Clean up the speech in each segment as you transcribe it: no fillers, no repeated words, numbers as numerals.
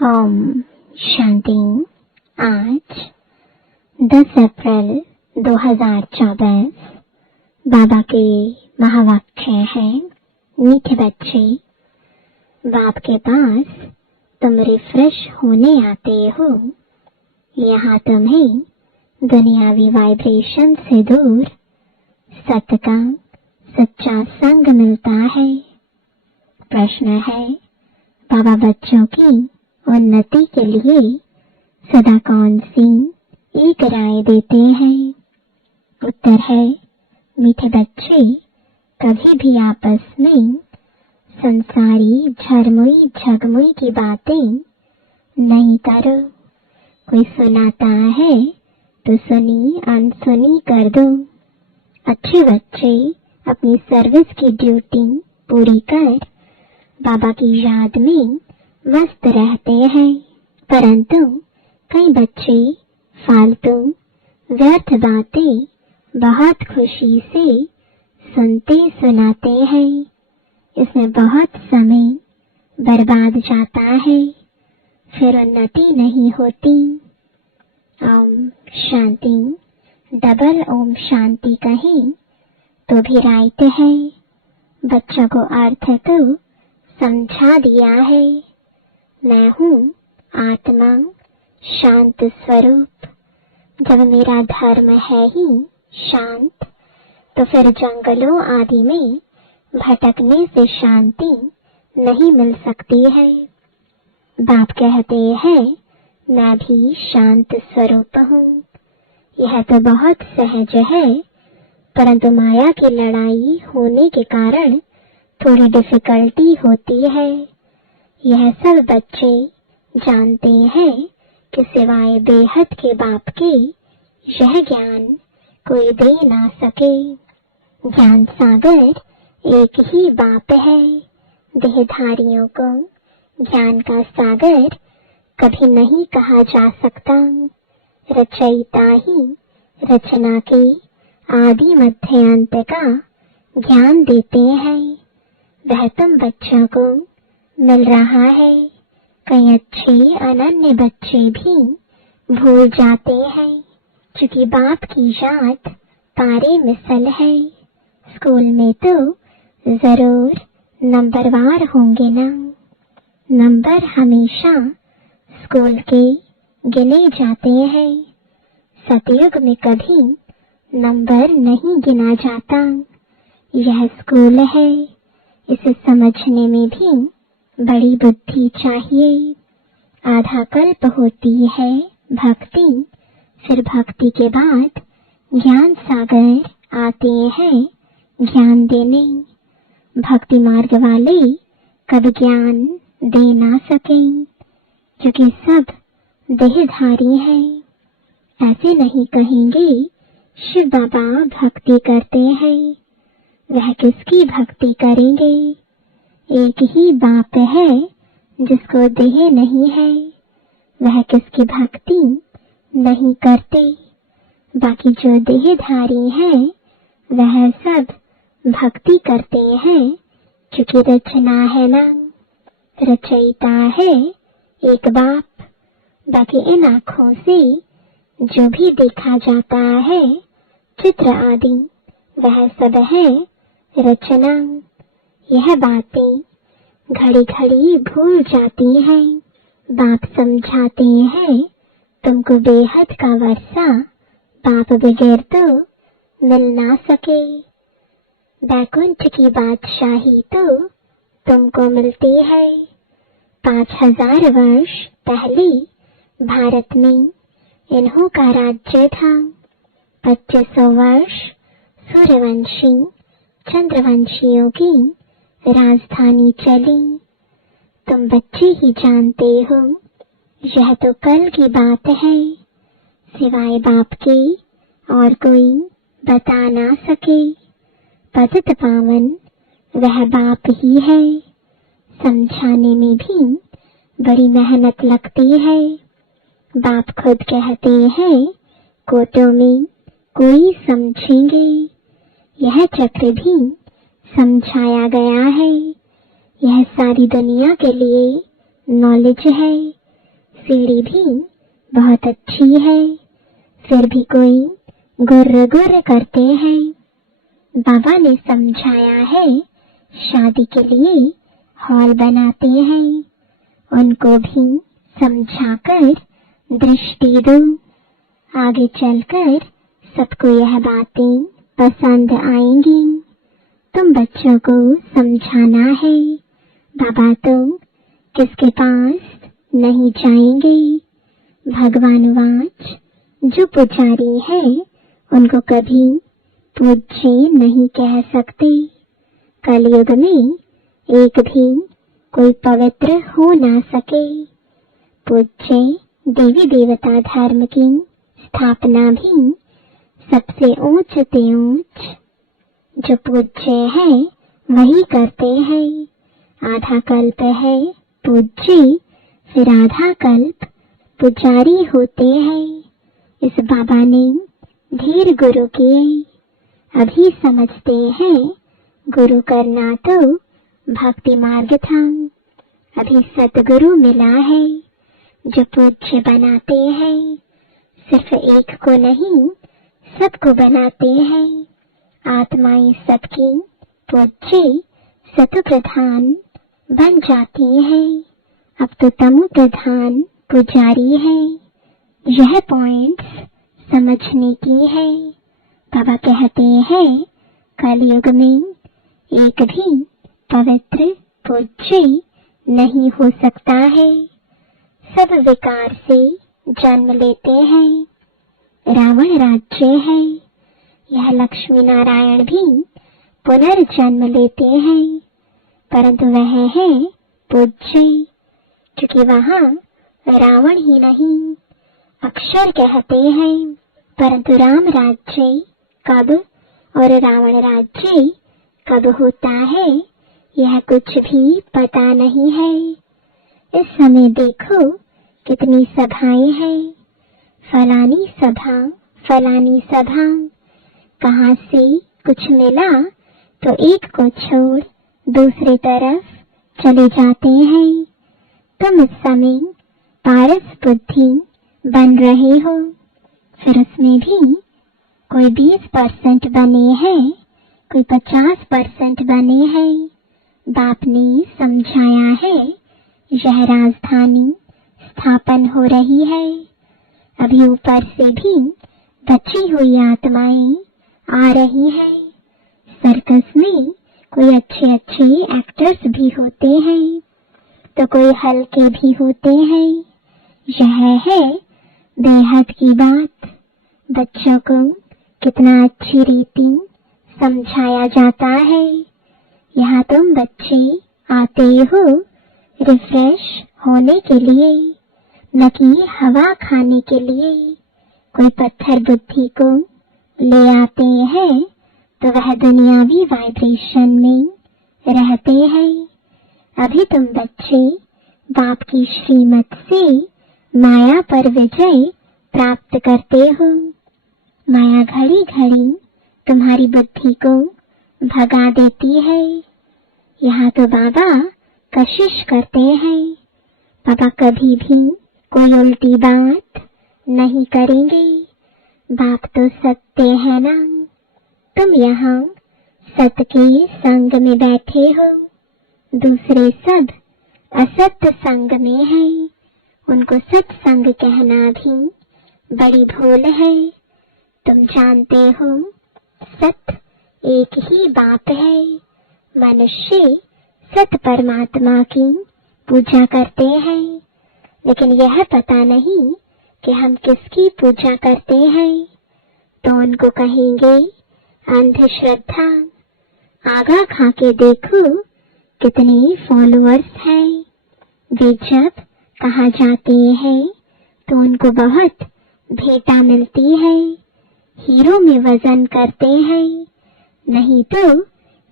ओम शांति। आज 10 अप्रैल 2024 बाबा के महावाक्य है, मीठे बच्चे, बाप के पास तुम रिफ्रेश होने आते हो। यहाँ तुम्हें दुनियावी वाइब्रेशन से दूर सत्य का सच्चा संग मिलता है। प्रश्न है, बाबा बच्चों की उन्नति के लिए सदा कौन सी एक राय देते हैं? उत्तर है, मीठे बच्चे, कभी भी आपस में संसारी झरमुई झगमुई की बातें नहीं करो। कोई सुनाता है तो सुनी अनसुनी कर दो। अच्छे बच्चे अपनी सर्विस की ड्यूटी पूरी कर बाबा की याद में मस्त रहते हैं, परंतु कई बच्चे फालतू व्यर्थ बातें बहुत खुशी से सुनते सुनाते हैं। इसमें बहुत समय बर्बाद जाता है, फिर उन्नति नहीं होती। ओम शांति। डबल ओम शांति कहें तो भी राइट है। बच्चों को अर्थ तो समझा दिया है। मैं हूँ आत्मा शांत स्वरूप। जब मेरा धर्म है ही शांत, तो फिर जंगलों आदि में भटकने से शांति नहीं मिल सकती है। बाप कहते हैं, मैं भी शांत स्वरूप हूँ। यह तो बहुत सहज है, परंतु माया की लड़ाई होने के कारण थोड़ी डिफिकल्टी होती है। यह सब बच्चे जानते हैं कि सिवाय बेहद के बाप के यह ज्ञान कोई दे ना सके। ज्ञान सागर एक ही बाप है। देहधारियों को ज्ञान का सागर कभी नहीं कहा जा सकता। रचयिता ही रचना के आदि मध्य अंत का ज्ञान देते हैं। वह तुम बच्चों को मिल रहा है। कई अच्छे अनन्य बच्चे भी भूल जाते हैं, क्योंकि बाप की याद तारे मिसल है। स्कूल में तो जरूर नंबरवार होंगे ना। नंबर हमेशा स्कूल के गिने जाते हैं। सतयुग में कभी नंबर नहीं गिना जाता। यह स्कूल है। इसे समझने में भी बड़ी बुद्धि चाहिए। आधा कल्प होती है भक्ति, फिर भक्ति के बाद ज्ञान सागर आते हैं ज्ञान देने। भक्ति मार्ग वाले कब ज्ञान दे ना सके, क्योंकि सब देहधारी हैं। ऐसे नहीं कहेंगे शिव बाबा भक्ति करते हैं। वह किसकी भक्ति करेंगे? एक ही बाप है जिसको देह नहीं है। वह किसकी भक्ति नहीं करते। बाकी जो देहधारी है वह सब भक्ति करते हैं, क्योंकि रचना है ना। रचयिता है एक बाप। बाकी इन आँखों से जो भी देखा जाता है, चित्र आदि, वह सब है रचना। यह बातें घड़ी घड़ी भूल जाती हैं। बाप समझाते हैं, तुमको बेहद का वर्षा बाप बगैर तो मिल ना सके। बैकुंठ की बादशाही तो तुमको मिलती है। 5000 वर्ष पहले भारत में इन्हों का राज्य था। 2500 वर्ष सूर्यवंशी चंद्रवंशियों की राजधानी चली। तुम बच्चे ही जानते हो, यह तो कल की बात है। सिवाय बाप के और कोई बता ना सके। पतित पावन वह बाप ही है। समझाने में भी बड़ी मेहनत लगती है। बाप खुद कहते हैं, कोटों में कोई समझेंगे। यह चक्र भी समझाया गया है। यह सारी दुनिया के लिए नॉलेज है। सीढ़ी भी बहुत अच्छी है, फिर भी कोई गुर्र गुर्र करते हैं। बाबा ने समझाया है शादी के लिए हॉल बनाते हैं, उनको भी समझाकर दृष्टि दो। आगे चलकर सबको यह बातें पसंद आएंगी। तुम बच्चों को समझाना है, बाबा तुम किसके पास नहीं जाएंगे। भगवानवाच जो पुजारी है उनको कभी पूज्य नहीं कह सकते। कलयुग में एक भी कोई पवित्र हो ना सके। पूज्य देवी देवता धर्म की स्थापना भी सबसे ऊंच से ऊंच जो पूज्य है वही करते हैं। आधा कल्प है पूज्य, फिर आधा कल्प पुजारी होते हैं। इस बाबा ने धीर गुरु किए, अभी समझते हैं गुरु करना तो भक्ति मार्ग था। अभी सतगुरु मिला है जो पूज्य बनाते हैं। सिर्फ एक को नहीं सबको बनाते हैं। आत्माएं सबकी पूज्य सतु प्रधान बन जाती है। अब तो तमु प्रधान पुजारी है। यह पॉइंट्स समझने की है। बाबा कहते हैं कलयुग में एक भी पवित्र पूज्य नहीं हो सकता है। सब विकार से जन्म लेते हैं। रावण राज्य है, यह लक्ष्मी नारायण भी पुनर्जन्म लेते हैं, परंतु वह है पूज्य, क्योंकि वहाँ रावण ही नहीं अक्षर कहते हैं। परंतु राम राज्य कब और रावण राज्य कब होता है यह कुछ भी पता नहीं है। इस समय देखो कितनी सभाएं हैं, फलानी सभा, कहाँ से कुछ मिला तो एक को छोड़ दूसरी तरफ चले जाते हैं। तुम इस समय पारस बुद्धि बन रहे हो, फिर उसमें भी कोई 20% बने हैं, कोई 50% बने हैं। बाप ने समझाया है यह राजधानी स्थापन हो रही है। अभी ऊपर से भी बची हुई आत्माएं आ रही हैं। सर्कस में कोई अच्छे अच्छे एक्टर्स भी होते हैं तो कोई हल्के भी होते हैं। यह है बेहद की बात। बच्चों को कितना अच्छी रीति समझाया जाता है। यहाँ तुम बच्चे आते हो रिफ्रेश होने के लिए, न कि हवा खाने के लिए। कोई पत्थर बुद्धि को ले आते हैं तो वह दुनियावी वाइब्रेशन में रहते हैं। अभी तुम बच्चे बाप की श्रीमत से माया पर विजय प्राप्त करते हो। माया घड़ी घड़ी तुम्हारी बुद्धि को भगा देती है। यहाँ तो बाबा कशिश करते हैं। बाबा कभी भी कोई उल्टी बात नहीं करेंगे। बाप तो सत्य है ना। तुम यहाँ सत्य के संग में बैठे हो, दूसरे सब असत्य संग में है। उनको सत्संग कहना भी बड़ी भूल है। तुम जानते हो सत्य एक ही बाप है। मनुष्य सत्य परमात्मा की पूजा करते हैं, लेकिन यह पता नहीं कि हम किसकी पूजा करते हैं, तो उनको कहेंगे अंधश्रद्धा। आगा खा के देखो कितने फॉलोअर्स हैं। वे जब कहा जाते हैं तो उनको बहुत भेंटा मिलती है। हीरो में वजन करते हैं, नहीं तो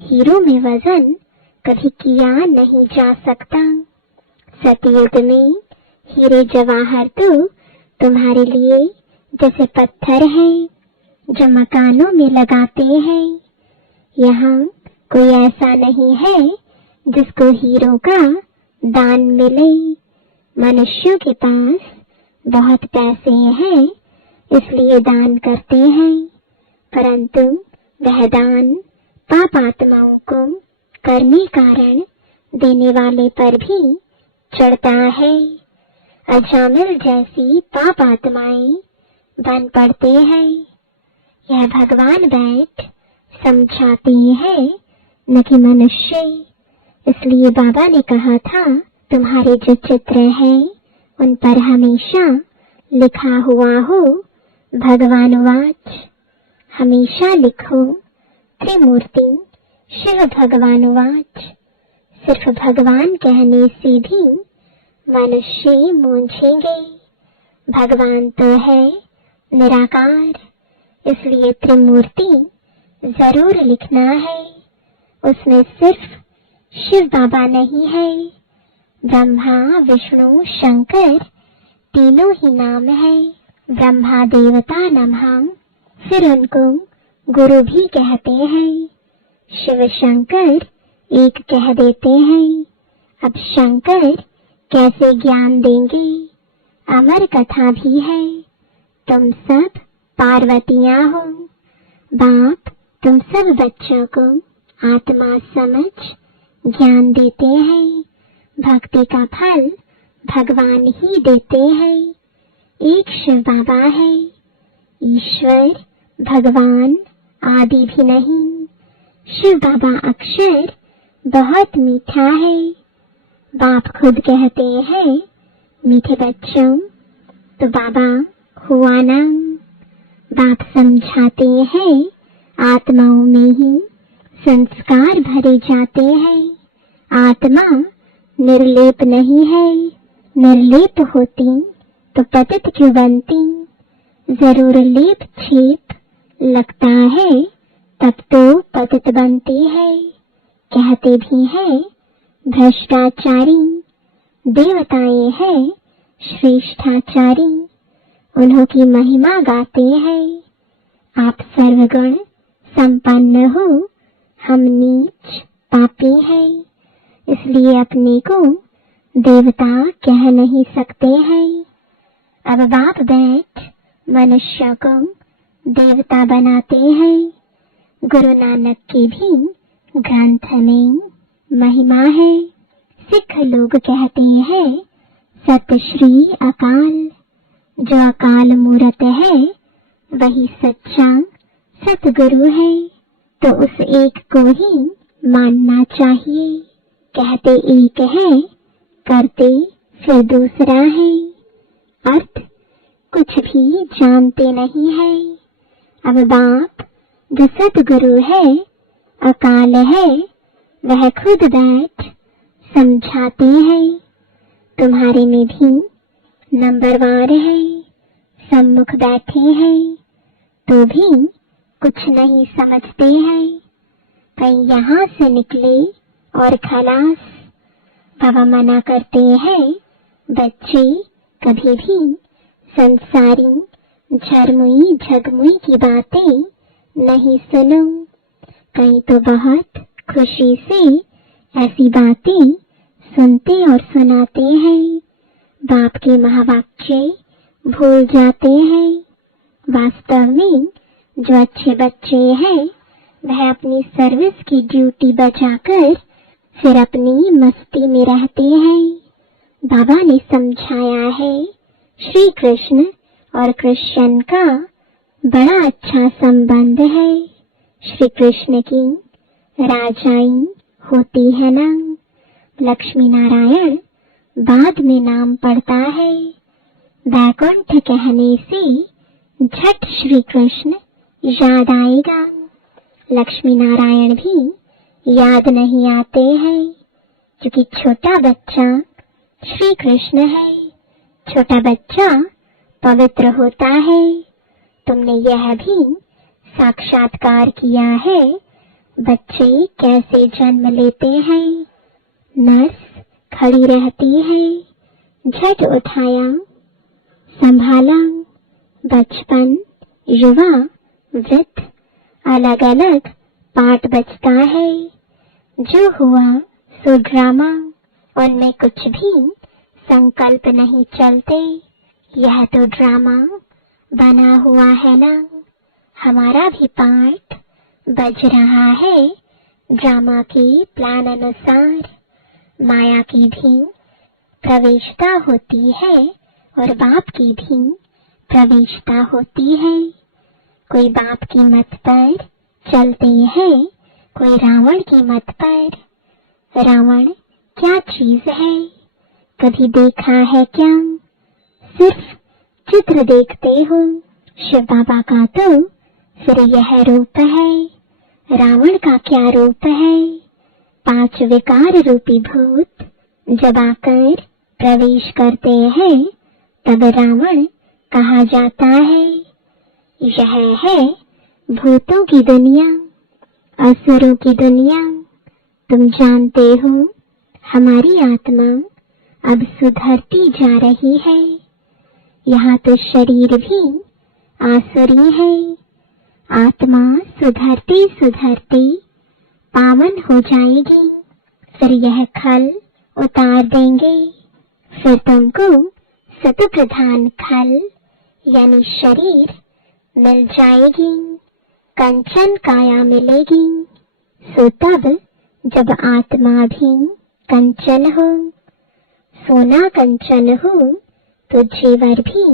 हीरो में वजन कभी किया नहीं जा सकता। सतयुग में हीरे जवाहर तो तुम्हारे लिए जैसे पत्थर है जो मकानों में लगाते हैं। यहाँ कोई ऐसा नहीं है जिसको हीरो का दान मिले। मनुष्यों के पास बहुत पैसे हैं इसलिए दान करते हैं, परंतु वह दान पाप आत्माओं को कर्मी कारण देने वाले पर भी चढ़ता है। अजामिल जैसी पाप आत्माएं बन पड़ते हैं। यह भगवान बैठ समझाते हैं, न कि मनुष्य। इसलिए बाबा ने कहा था, तुम्हारे जो चित्र हैं उन पर हमेशा लिखा हुआ हो भगवान वाच। हमेशा लिखो त्रिमूर्ति शिव भगवान वाच। सिर्फ भगवान कहने से भी मनुष्य मूंझेंगे। भगवान तो है निराकार, इसलिए त्रिमूर्ति जरूर लिखना है। उसमें सिर्फ शिव बाबा नहीं है, ब्रह्मा विष्णु शंकर तीनों ही नाम है। ब्रह्मा देवता नमः, फिर उनको गुरु भी कहते हैं। शिव शंकर एक कह देते हैं। अब शंकर कैसे ज्ञान देंगे? अमर कथा भी है। तुम सब पार्वतियां हो। बाप तुम सब बच्चों को आत्मा समझ ज्ञान देते हैं। भक्ति का फल भगवान ही देते हैं। एक शिव बाबा है, ईश्वर भगवान आदि भी नहीं। शिव बाबा अक्षर बहुत मीठा है। बाप खुद कहते हैं, मीठे बच्चों तो बाबा हुआ ना। बाप समझाते हैं, आत्माओं में ही संस्कार भरे जाते हैं। आत्मा निर्लेप नहीं है। निर्लेप होती तो पतित क्यों बनती? जरूर लेप छेप लगता है तब तो पतित बनती है। कहते भी हैं भ्रष्टाचारी, देवताएं हैं श्रेष्ठाचारी। उन्हों की महिमा गाते हैं। आप सर्वगुण संपन्न हो, हम नीच पापी हैं, इसलिए अपने को देवता कह नहीं सकते हैं। अब बाप बैठ मनुष्य को देवता बनाते हैं। गुरु नानक की भी ग्रंथ में महिमा है। सिख लोग कहते हैं सत श्री अकाल। जो अकाल मूरत है वही सच्चा सतगुरु है, तो उस एक को ही मानना चाहिए। कहते एक है, करते फिर दूसरा है। अर्थ कुछ भी जानते नहीं है। अब बाप जो सतगुरु है, अकाल है, वह खुद बैठ समझाते हैं। तुम्हारे में भी नंबरवार है, सम्मुख बैठे हैं तो भी कुछ नहीं समझते हैं। कहीं यहाँ से निकले और खलास। बाबा मना करते हैं, बच्चे कभी भी संसारी झरमुई झगमुई की बातें नहीं सुनो। कहीं तो बहुत खुशी से ऐसी बातें सुनते और सुनाते हैं। बाप के महावाक्य भूल जाते हैं। वास्तव में जो अच्छे बच्चे हैं वह अपनी सर्विस की ड्यूटी बजाकर फिर अपनी मस्ती में रहते हैं। बाबा ने समझाया है, श्री कृष्ण और कृष्ण का बड़ा अच्छा संबंध है। श्री कृष्ण की राजाई होती है ना। लक्ष्मी नारायण बाद में नाम पड़ता है। वैकुंठ कहने से झट श्री कृष्ण याद आएगा। लक्ष्मी नारायण भी याद नहीं आते हैं, क्योंकि छोटा बच्चा श्री कृष्ण है। छोटा बच्चा पवित्र होता है। तुमने यह भी साक्षात्कार किया है, बच्चे कैसे जन्म लेते हैं। नर्स खड़ी रहती है, झट उठाया, संभाला। बचपन, युवा, वृद्ध, अलग अलग पाठ बचता है। जो हुआ सो ड्रामा, उनमें कुछ भी संकल्प नहीं चलते। यह तो ड्रामा बना हुआ है ना। हमारा भी पार्ट बज रहा है ड्रामा के प्लान अनुसार। माया की भी प्रवेशता होती है और बाप की भी प्रवेशता होती है। कोई बाप की मत पर चलते हैं, कोई रावण की मत पर। रावण क्या चीज है, कभी देखा है क्या? सिर्फ चित्र देखते हो। शिव बाबा का तो फिर यह रूप है। रावण का क्या रूप है? 5 विकार रूपी भूत जब आकर प्रवेश करते हैं तब रावण कहा जाता है। यह है भूतों की दुनिया, असुरों की दुनिया। तुम जानते हो हमारी आत्मा अब सुधरती जा रही है। यहाँ तो शरीर भी आसुरी है। आत्मा सुधरती सुधरती पावन हो जाएगी। फिर यह खल उतार देंगे। फिर तुमको सत प्रधान खल यानी शरीर मिल जाएगी, कंचन काया मिलेगी। सो तब जब आत्मा भी कंचन हो, सोना कंचन हो, तो जेवर भी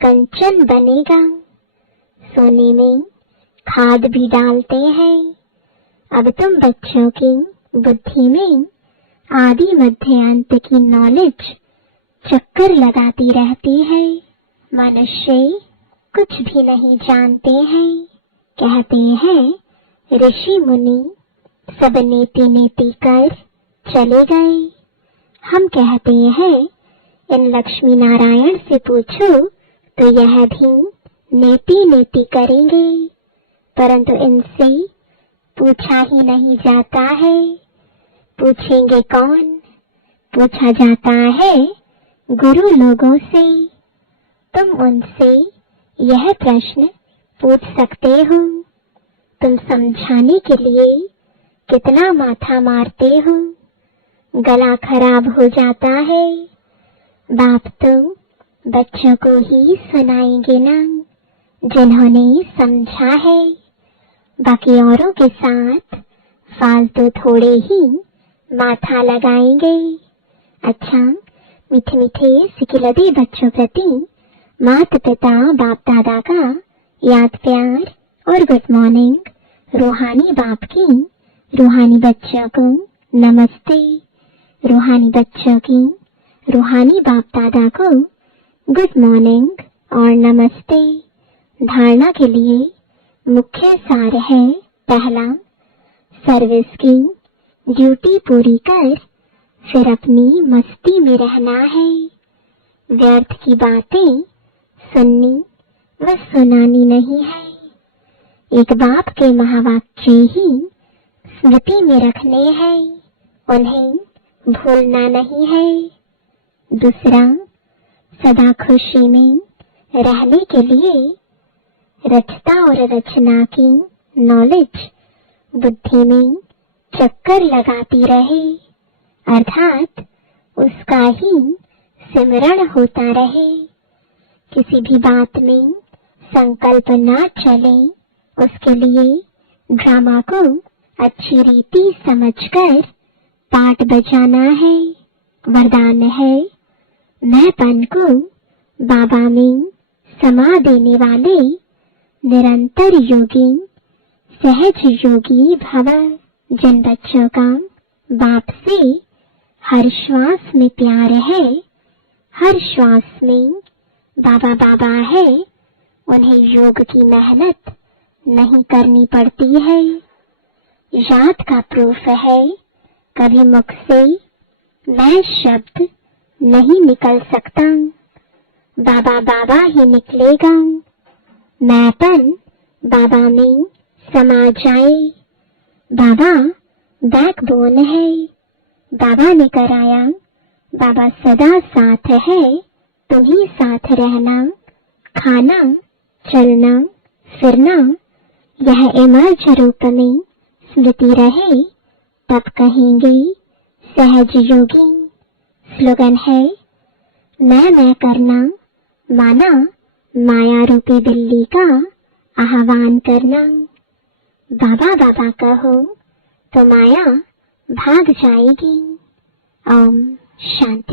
कंचन बनेगा। सोने में खाद भी डालते हैं। अब तुम बच्चों की बुद्धि में आदि मध्य अंत की नॉलेज चक्कर लगाती रहती है। मनुष्य कुछ भी नहीं जानते हैं। कहते हैं ऋषि मुनि सब नीति नीति कर चले गए। हम कहते हैं इन लक्ष्मी नारायण से पूछो तो यह भी नीति नीति करेंगे, परंतु इनसे पूछा ही नहीं जाता है। पूछेंगे कौन? पूछा जाता है गुरु लोगों से। तुम उनसे यह प्रश्न पूछ सकते हो। तुम समझाने के लिए कितना माथा मारते हो, गला खराब हो जाता है। बाप तो बच्चों को ही सुनाएंगे ना, जिन्होंने समझा है। बाकी औरों के साथ फालतू थोड़े ही माथा लगाएंगे। अच्छा, मीठे मीठे सिकिलते बच्चों प्रति माता पिता बाप दादा का याद प्यार और गुड मॉर्निंग। रूहानी बाप की रूहानी बच्चों को नमस्ते। रूहानी बच्चों की रूहानी बाप दादा को गुड मॉर्निंग और नमस्ते। धारणा के लिए मुख्य सार है, पहला, सर्विस की ड्यूटी पूरी कर फिर अपनी मस्ती में रहना है। व्यर्थ की बातें सुननी व सुनानी नहीं है। एक बाप के महावाक्य ही स्मृति में रखने हैं, उन्हें भूलना नहीं है। दूसरा, सदा खुशी में रहने के लिए रचता और रचना की नॉलेज बुद्धि में चक्कर लगाती रहे, अर्थात उसका ही सिमरण होता रहे। किसी भी बात में संकल्प न चले, उसके लिए ड्रामा को अच्छी रीति समझकर पाठ बजाना है। वरदान है, मैंपन को बाबा में समा देने वाले निरंतर योगी सहज योगी भव। जिन बच्चों का बाप से हर श्वास में प्यार है, हर श्वास में बाबा बाबा है, उन्हें योग की मेहनत नहीं करनी पड़ती है। याद का प्रूफ है, कभी मुख से मैं शब्द नहीं निकल सकता, बाबा बाबा ही निकलेगा। मैंपन बाबा में समा जाए। बाबा बैकबोन है, बाबा ने कराया, बाबा सदा साथ है। तुम्ही साथ रहना, खाना, चलना, फिरना, यह इमर्ज रूप में स्मृति रहे, तब कहेंगे सहज योगी। स्लोगन है, मैं करना, माना माया रूपी बिल्ली का आह्वान करना। बाबा बाबा कहो तो माया भाग जाएगी। ओम शांति।